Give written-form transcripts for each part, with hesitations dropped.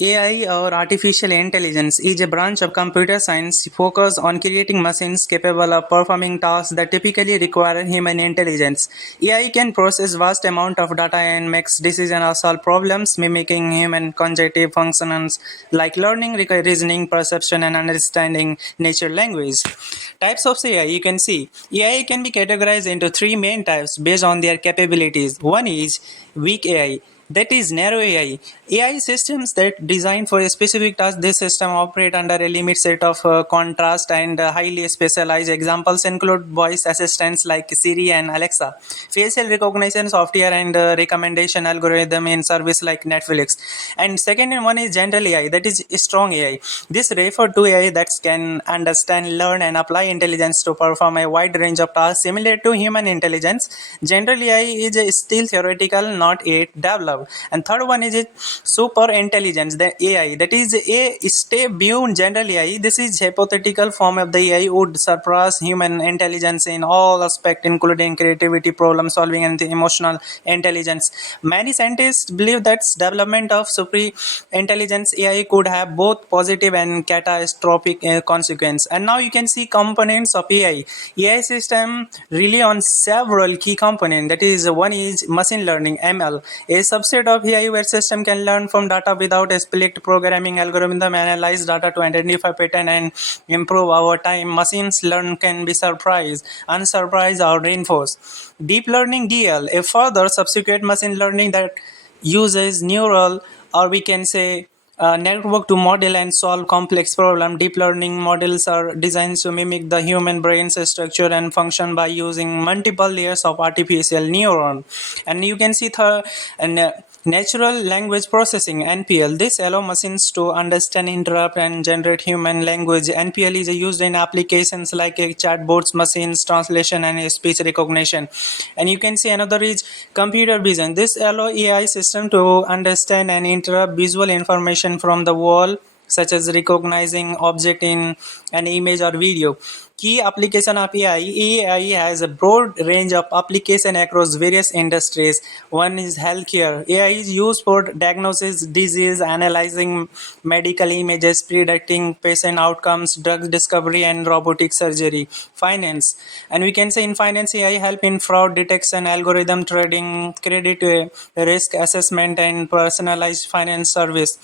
AI or artificial intelligence is a branch of computer science focused on creating machines capable of performing tasks that typically require human intelligence. AI can process vast amount of data and makes decisions or solve problems mimicking human cognitive functions like learning, reasoning, perception, and understanding natural language. Types of AI you can see. AI can be categorized into three main types based on their capabilities. One is weak AI, that is narrow AI. AI systems that designed for a specific task, this system operate under a limited set of contrast and highly specialized. Examples include voice assistants like Siri and Alexa, facial recognition software and recommendation algorithm in service like Netflix. And second one is general AI, that is strong AI. This refer to AI that can understand, learn and apply intelligence to perform a wide range of tasks similar to human intelligence. General AI is still theoretical, not yet developed. And third one is super intelligence, the AI, that is a step beyond general AI. This is hypothetical form of the AI would surpass human intelligence in all aspects, including creativity, problem solving, and the emotional intelligence. Many scientists believe that development of super intelligence AI could have both positive and catastrophic consequence. And now you can see components of AI. AI system rely on several key components. That is, one is machine learning (ML), a subset of AI where system can learn from data without a split programming algorithm, analyze data to identify pattern and improve over time. Machines learn can be surprised, unsurprised, or reinforced. Deep learning (DL), a further subsequent machine learning that uses neural, or we can say network to model and solve complex problems. Deep learning models are designed to mimic the human brain's structure and function by using multiple layers of artificial neuron. And you can see natural language processing (NPL). This allows machines to understand, interrupt, and generate human language. NPL is used in applications like chatbots, machines translation, and speech recognition. And you can see another is computer vision. This allows AI system to understand and interpret visual information from the world, such as recognizing object in an image or video. Key application of AI. AI has a broad range of application across various industries. One is healthcare. AI is used for diagnosis disease, analyzing medical images, predicting patient outcomes, drug discovery, and robotic surgery. Finance. And we can say in finance, AI help in fraud detection, algorithm trading, credit risk assessment, and personalized finance service.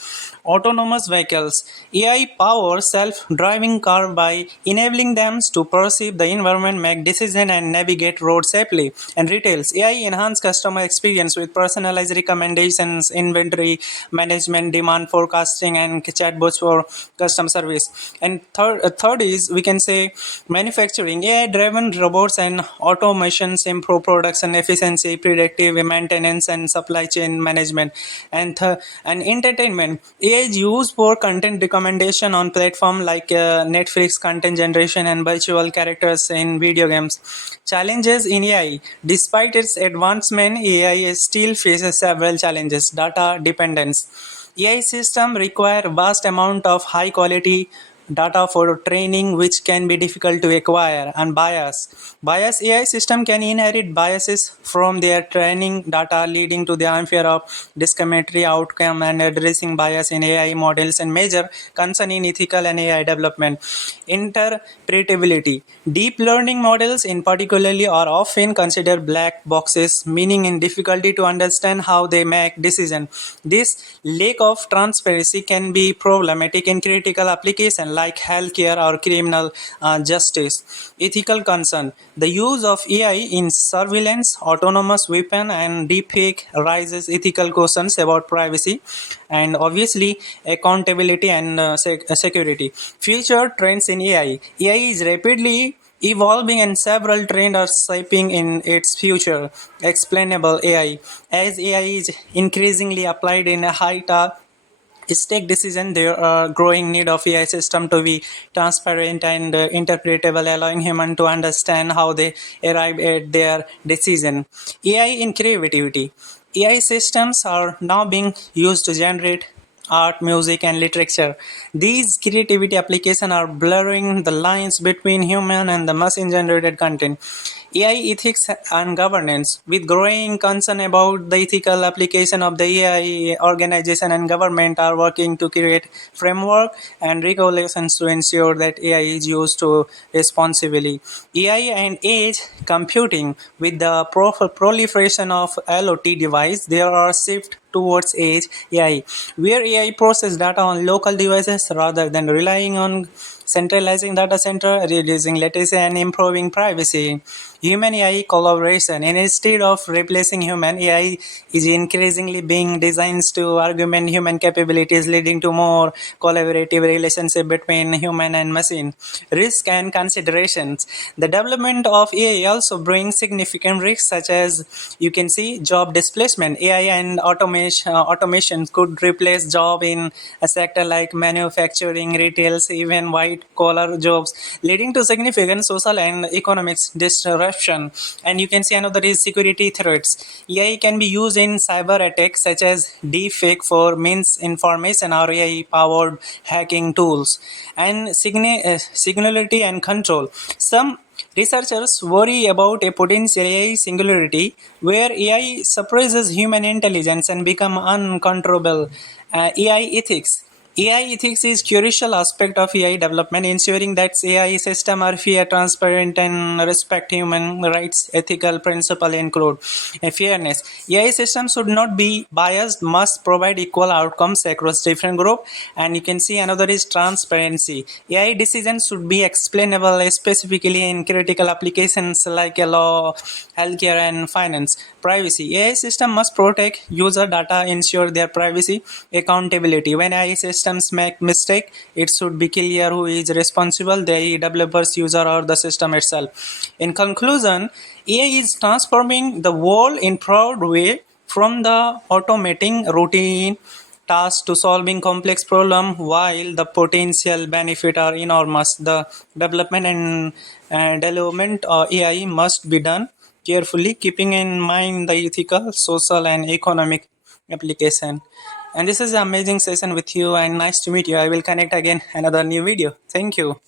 Autonomous vehicles. AI powers self-driving car by enabling them to perceive the environment, make decisions, and navigate roads safely. And retails. AI enhance customer experience with personalized recommendations, inventory management, demand forecasting, and chatbots for customer service. And third is we can say manufacturing. AI-driven robots and automations improve production efficiency, predictive maintenance, and supply chain management. And entertainment. AI is used for content recommendation on platform like Netflix, content generation, and virtual characters in video games. Challenges in AI. Despite its advancement, AI still faces several challenges. Data dependence. AI system require vast amount of high quality data for training, which can be difficult to acquire. And bias. AI system can inherit biases from their training data, leading to the unfair of discriminatory outcome. And addressing bias in AI models and major concern in ethical and AI development. Interpretability. Deep learning models in particularly are often considered black boxes, meaning in difficulty to understand how they make decisions. This lack of transparency can be problematic in critical applications like healthcare or criminal justice. Ethical concern. The use of AI in surveillance, autonomous weapon, and deepfake raises ethical questions about privacy and obviously accountability and security. Future trends in AI. AI is rapidly evolving and several trends are shaping in its future. Explainable AI. As AI is increasingly applied in a stake decision, there are growing need of AI system to be transparent and interpretable, allowing human to understand how they arrive at their decision. AI in creativity. AI systems are now being used to generate art, music, and literature. These creativity applications are blurring the lines between human and the machine generated content. AI ethics and governance. With growing concern about the ethical application of the AI, organization and government are working to create framework and regulations to ensure that AI is used to responsibly. AI and edge computing. With the proliferation of IoT device, there are shift towards edge AI, where AI process data on local devices rather than relying on centralizing data center, reducing latency and improving privacy. Human AI collaboration. And instead of replacing human, AI is increasingly being designed to augment human capabilities, leading to more collaborative relationship between human and machine. Risk and considerations. The development of AI also brings significant risks, such as you can see job displacement. AI and automation could replace job in a sector like manufacturing, retails, even white collar jobs, leading to significant social and economic disruption. And you can see another is security threats. AI can be used in cyber attacks such as deepfake for misinformation or AI powered hacking tools. And singularity and control. Some researchers worry about a potential AI singularity where AI suppresses human intelligence and become uncontrollable. AI ethics. AI ethics is crucial aspect of AI development, ensuring that AI systems are fair, transparent, and respect human rights. Ethical principle include fairness. AI systems should not be biased, must provide equal outcomes across different groups. And you can see another is transparency. AI decisions should be explainable, specifically in critical applications like law, healthcare, and finance. Privacy. AI system must protect user data, ensure their privacy. Accountability. When AI systems make mistake, it should be clear who is responsible, the developers, user, or the system itself. In conclusion, AI is transforming the world in proud way, from the automating routine tasks to solving complex problems. While the potential benefits are enormous, the development and development of AI must be done carefully, keeping in mind the ethical, social, and economic application. And this is an amazing session with you, and nice to meet you. I will connect again another new video. Thank you.